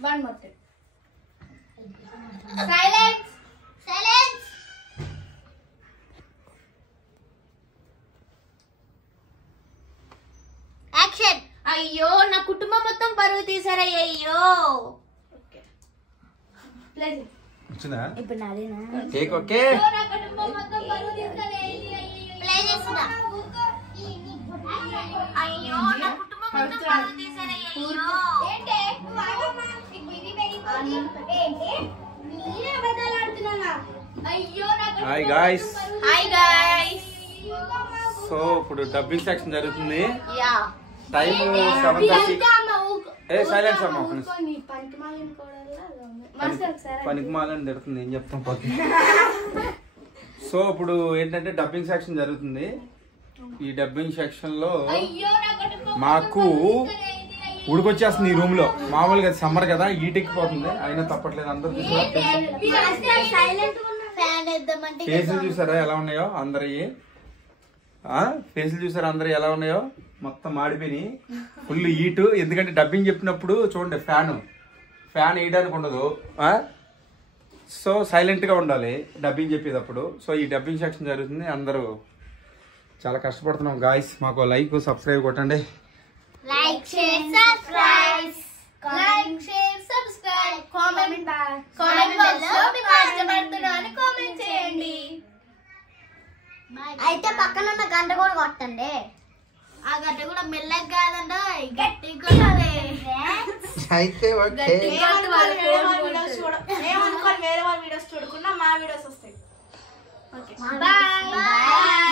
One more time. Silence. Silence. Action. అయ్యో నా కుటుంబం మొత్తం పరువు తీసారా అయ్యో. ఓకే ప్లే వచ్చిందా ఇప్పుడు నాదేనా టేక్ ఓకే. నా కుటుంబం మొత్తం పరువు తీసారా ప్లే చేస్తున్నా. అయ్యో నా కుటుంబం మొత్తం పరువు తీసారా అయ్యో. ఏంటే వాగమ్మా ఇది పెరిగిపోయింది ఏంటి నీనే బదలాడుతున్నానా. అయ్యో నా కుటుంబం. Hi guys. Hi guys. So ఇప్పుడు డబ్బింగ్ సెక్షన్ జరుగుతుంది. Yeah time 7:30. ఏ సైలెన్స్ అమ్మా. పనికి మాలని తిడుతుంది ఏం చెప్తాం పోతుంది. సో ఇప్పుడు ఏంటంటే డబ్బింగ్ సెక్షన్ జరుగుతుంది. ఈ డబ్బింగ్ సెక్షన్ లో మాకు ఉడికొచ్చేస్తుంది ఈ రూమ్ లో. మామూలుగా సమ్మర్ కదా ఈటెక్కిపోతుంది అయినా తప్పట్లేదు. అందరు ఫేసులు చూసారా ఎలా ఉన్నాయో అందరి ఫేసులు చూసారా అందరు ఎలా ఉన్నాయో మొత్తం మాడిపోయి ఫుల్ హీటు. ఎందుకంటే డబ్బింగ్ చెప్పినప్పుడు చూడండి ఫ్యాన్ వేయడానికి ఉండదు. సో సైలెంట్ గా ఉండాలి డబ్బింగ్ చెప్పేటప్పుడు. సో ఈ డబ్బింగ్ సెక్షన్ జరుగుతుంది. అందరూ చాలా కష్టపడుతున్నాం గాయ్స్. మాకు లైక్ సబ్స్క్రైబ్ కొట్టండి. Like share subscribe. Like share subscribe. Comment box లో మీ కష్టపడుతున్నారని కామెంట్ చేయండి. అయితే పక్కన ఉన్న గంట కూడా కొట్టండి. ఆ గంట కూడా మెల్లగా కాదండి గట్టిగా కొట్టాలి. అయితే ఏమనుకోని వేరే వాళ్ళ వీడియోస్ చూడకుండా మా వీడియోస్ వస్తాయి. బాయ్.